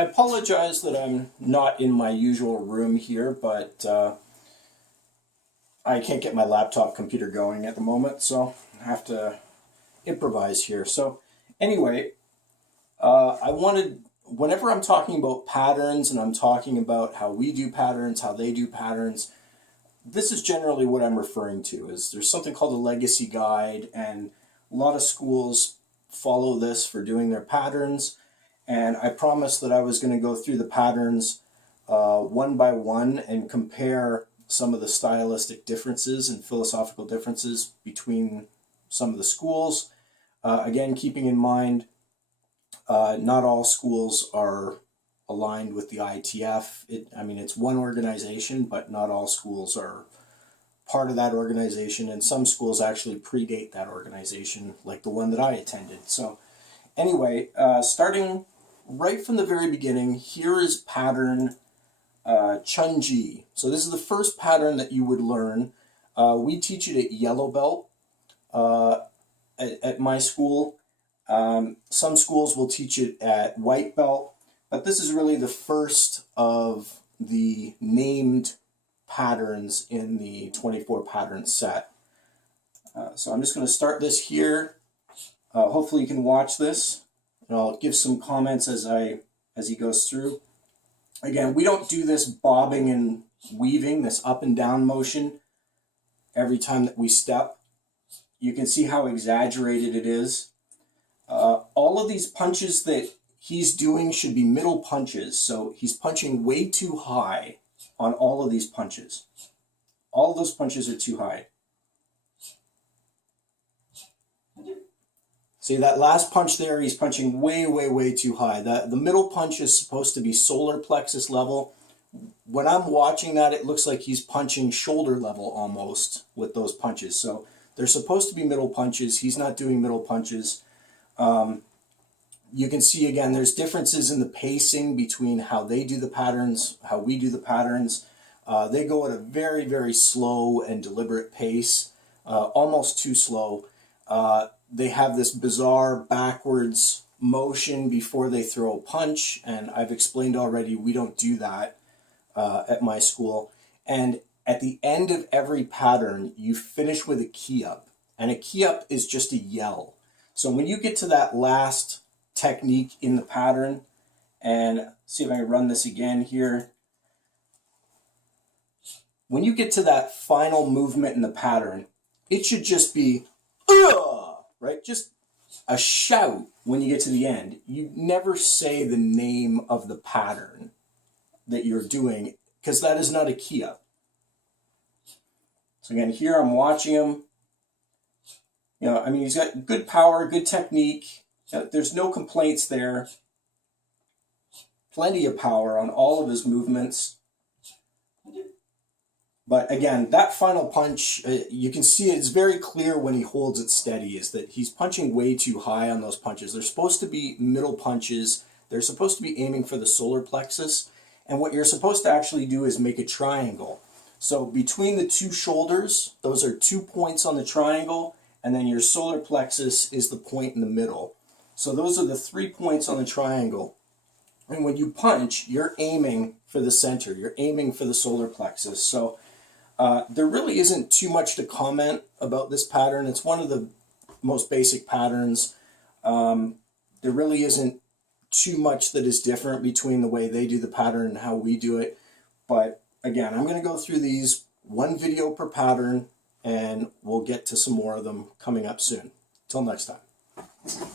I apologize that I'm not in my usual room here, but I can't get my laptop computer going at the moment, so I have to improvise here. So anyway, whenever I'm talking about patterns and I'm talking about how we do patterns, how they do patterns, this is generally what I'm referring to. Is there's something called a legacy guide, and a lot of schools follow this for doing their patterns. And I promised that I was going to go through the patterns one by one and compare some of the stylistic differences and philosophical differences between some of the schools. Again, keeping in mind, not all schools are aligned with the ITF. It's one organization, but not all schools are part of that organization, and some schools actually predate that organization, like the one that I attended. So anyway, starting right from the very beginning, here is pattern Chon-Ji. So this is the first pattern that you would learn. We teach it at yellow belt at my school. Some schools will teach it at white belt, but this is really the first of the named patterns in the 24 pattern set. So I'm just going to start this here. Hopefully you can watch this, and I'll give some comments as he goes through. Again, we don't do this bobbing and weaving, this up and down motion every time that we step. You can see how exaggerated it is. All of these punches that he's doing should be middle punches, so he's punching way too high on all of these punches. All of those punches are too high. See, that last punch there, he's punching way, way, way too high. The middle punch is supposed to be solar plexus level. When I'm watching that, it looks like he's punching shoulder level almost with those punches. So they're supposed to be middle punches. He's not doing middle punches. You can see, again, there's differences in the pacing between how they do the patterns, how we do the patterns. They go at a very, very slow and deliberate pace, almost too slow. They have this bizarre backwards motion before they throw a punch, and I've explained already we don't do that at my school. And at the end of every pattern, you finish with a key up, and a key up is just a yell. So when you get to that last technique in the pattern, and see if I can run this again here. When you get to that final movement in the pattern, it should just be, right? Just a shout when you get to the end. You never say the name of the pattern that you're doing, because that is not a key up. So again, here I'm watching him. He's got good power, good technique. There's no complaints there. Plenty of power on all of his movements. But again, that final punch, you can see it's very clear when he holds it steady, is that he's punching way too high on those punches. They're supposed to be middle punches. They're supposed to be aiming for the solar plexus. And what you're supposed to actually do is make a triangle. So between the two shoulders, those are 2 points on the triangle, and then your solar plexus is the point in the middle. So those are the 3 points on the triangle. And when you punch, you're aiming for the center. You're aiming for the solar plexus. So there really isn't too much to comment about this pattern. It's one of the most basic patterns. There really isn't too much that is different between the way they do the pattern and how we do it. But again, I'm going to go through these one video per pattern, and we'll get to some more of them coming up soon. Till next time.